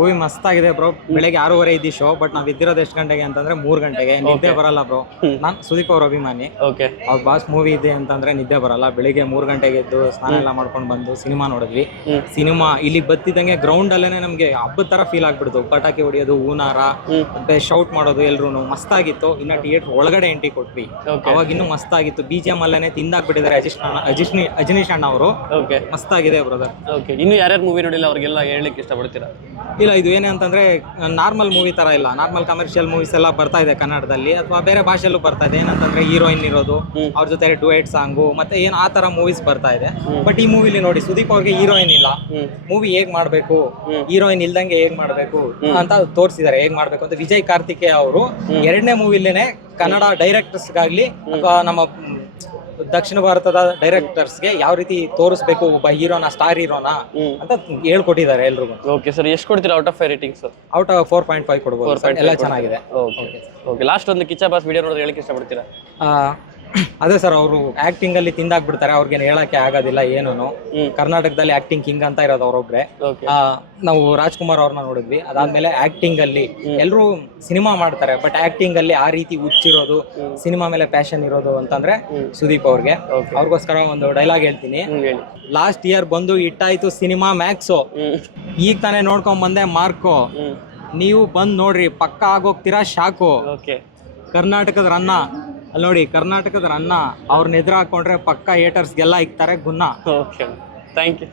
Movie ಮಸ್ತ್ ಆಗಿದೆ bro. ಬೆಳಗ್ಗೆ 6:30 ಇದ್ದಿ ಶೋ, ಬಟ್ ನಾವ್ ಇದ್ದಿರೋದು ಎಷ್ಟು ಗಂಟೆಗೆ ಅಂತಂದ್ರೆ 3 ಗಂಟೆಗೆ. ನಿದ್ದೆ ಬರಲ್ಲ ಬ್ರೋ. ನಾನ್ ಸುದೀಪ್ ಅವ್ರ ಅಭಿಮಾನಿ. ಅವ್ರ ಬಾಸ್ ಮೂವಿ ಇದೆ ಅಂತಂದ್ರೆ ನಿದ್ದೆ ಬರಲ್ಲ. ಬೆಳಿಗ್ಗೆ 3 ಗಂಟೆಗೆ ಎದ್ದು ಸ್ನಾನ ಎಲ್ಲ ಮಾಡ್ಕೊಂಡು ಬಂದು ಸಿನಿಮಾ ನೋಡಿದ್ವಿ. ಸಿನಿಮಾ ಇಲ್ಲಿ ಬತ್ತಿದಂಗೆ ಗ್ರೌಂಡ್ ಅಲ್ಲೇನೆ ನಮ್ಗೆ ಹಬ್ಬದ ತರ ಫೀಲ್ ಆಗ್ಬಿಡ್ತು. ಪಟಾಕಿ ಹೊಡಿಯೋದು, ಹೂನಾರ ಮತ್ತೆ ಶೌಟ್ ಮಾಡೋದು ಎಲ್ರು ಮಸ್ತ್ ಆಗಿತ್ತು. ಇನ್ನ ಥಿಯೇಟರ್ ಒಳಗಡೆ ಎಂಟ್ರಿ ಕೊಟ್ವಿ, ಅವಾಗ ಇನ್ನೂ ಮಸ್ತ್ ಆಗಿತ್ತು. BGM ಅಲ್ಲೇನೆ ತಿಂದಾಕ್ಬಿಟ್ಟಿದ್ದಾರೆ ಅಜನೀಶ್ ಅಣ್ಣ ಅವರು. ಮಸ್ತ್ ಆಗಿದೆ ಬ್ರದರ್. ಇನ್ನು ಯಾರ್ಯಾರು ಮೂವಿ ನೋಡಿಲ್ಲ ಅವ್ರಿಗೆಲ್ಲ ಹೇಳಲಿಕ್ಕೆ ಇಷ್ಟಪಡ್ತೀರಾ? ಇಲ್ಲ, ಇದು ಏನೇ ಅಂತಂದ್ರೆ ನಾರ್ಮಲ್ ಮೂವಿ ತರ ಇಲ್ಲ. ನಾರ್ಮಲ್ ಕಮರ್ಷಿಯಲ್ ಮೂವೀಸ್ ಎಲ್ಲ ಬರ್ತಾ ಇದೆ ಕನ್ನಡದಲ್ಲಿ, ಅಥವಾ ಬೇರೆ ಭಾಷೆಯಲ್ಲೂ ಬರ್ತಾ ಇದೆ. ಏನಂತಂದ್ರೆ ಹೀರೋಯಿನ್ ಇರೋದು, ಅವ್ರ ಜೊತೆ ಡುಯೆಟ್ ಸಾಂಗು, ಮತ್ತೆ ಏನ್ ಆ ತರ ಮೂವೀಸ್ ಬರ್ತಾ ಇದೆ. ಬಟ್ ಈ ಮೂವಿಲಿ ನೋಡಿ, ಸುದೀಪ್ ಅವ್ರಿಗೆ ಹೀರೋಯಿನ್ ಇಲ್ಲ, ಮೂವಿ ಹೇಗ್ ಮಾಡ್ಬೇಕು, ಹೀರೋಯಿನ್ ಇಲ್ದಂಗೆ ಹೇಗ್ ಮಾಡ್ಬೇಕು ಅಂತ ತೋರಿಸಿದ್ದಾರೆ. ಹೇಗ್ ಮಾಡ್ಬೇಕು ಅಂತ ವಿಜಯ್ ಕಾರ್ತಿಕೇಯ ಅವರು 2ನೇ ಮೂವಿಲೇನೆ ಕನ್ನಡ ಡೈರೆಕ್ಟರ್ಸ್ಗಾಗ್ಲಿ ಅಥವಾ ನಮ್ಮ ದಕ್ಷಿಣ ಭಾರತದ ಡೈರೆಕ್ಟರ್ಸ್ಗೆ ಯಾವ ರೀತಿ ತೋರಿಸ್ಬೇಕು ಒಬ್ಬ ಹೀರೋನ, ಸ್ಟಾರ್ ಹೀರೋನ ಅಂತ ಹೇಳ್ಕೊಟ್ಟಿದ್ದಾರೆ ಎಲ್ರಿಗೂ. ಓಕೆ ಸರ್, ಎಷ್ಟು ಕೊಡ್ತೀರಾ out of 5 ratings? Out of 4.5 ಕೊಡ್ಬೋದು. ಎಲ್ಲ ಚೆನ್ನಾಗಿದೆ. ಓಕೆ, ಲಾಸ್ಟ್ ಒಂದು ಕಿಚ್ಚ ಬಾಸ್ ವಿಡಿಯೋ ನೋಡಿದ್ರೆ ಹೇಳಕ್ಕೆ ಇಷ್ಟಪಡ್ತೀರಾ? ಅದೇ ಸರ್, ಅವರು ಆಕ್ಟಿಂಗ್ ಅಲ್ಲಿ ತಿಂದಾಕ್ಬಿಡ್ತಾರೆ. ಅವ್ರಿಗೆ ಹೇಳಕ್ಕೆ ಆಗೋದಿಲ್ಲ ಏನೂನು. ಕರ್ನಾಟಕದಲ್ಲಿ ಆಕ್ಟಿಂಗ್ ಕಿಂಗ್ ಅಂತ ಇರೋದು ಅವರೊಬ್ರೆ. ನಾವು ರಾಜ್ಕುಮಾರ್ ಅವ್ರನ್ನ ನೋಡಿದ್ವಿ. ಅದಾದ್ಮೇಲೆ ಆಕ್ಟಿಂಗ್ ಅಲ್ಲಿ ಎಲ್ರು ಸಿನಿಮಾ ಮಾಡ್ತಾರೆ, ಬಟ್ ಆಕ್ಟಿಂಗ್ ಅಲ್ಲಿ ಆ ರೀತಿ ಹುಚ್ಚಿರೋದು, ಸಿನಿಮಾ ಮೇಲೆ ಪ್ಯಾಷನ್ ಇರೋದು ಅಂತಂದ್ರೆ ಸುದೀಪ್ ಅವ್ರಿಗೆ. ಅವ್ರಿಗೋಸ್ಕರ ಒಂದು ಡೈಲಾಗ್ ಹೇಳ್ತೀನಿ. ಲಾಸ್ಟ್ ಇಯರ್ ಬಂದು ಇಟ್ಟಾಯ್ತು ಸಿನಿಮಾ ಮ್ಯಾಕ್ಸು, ಈಗ ತಾನೇ ನೋಡ್ಕೊಂಡ್ ಬಂದೆ ಮಾರ್ಕು, ನೀವು ಬಂದ್ ನೋಡ್ರಿ ಪಕ್ಕ ಆಗೋಗ್ತೀರಾ ಶಾಕು. ಕರ್ನಾಟಕದ ರನ್ನ ಅಲ್ಲಿ ನೋಡಿ, ಕರ್ನಾಟಕದ ರನ್ನ ಅವ್ರನ್ನ ಎದುರು ಹಾಕೊಂಡ್ರೆ ಪಕ್ಕ ಹೇಟರ್ಸ್ಗೆಲ್ಲ ಇಕ್ತಾರೆ ಗುನ್ನ. Thank you.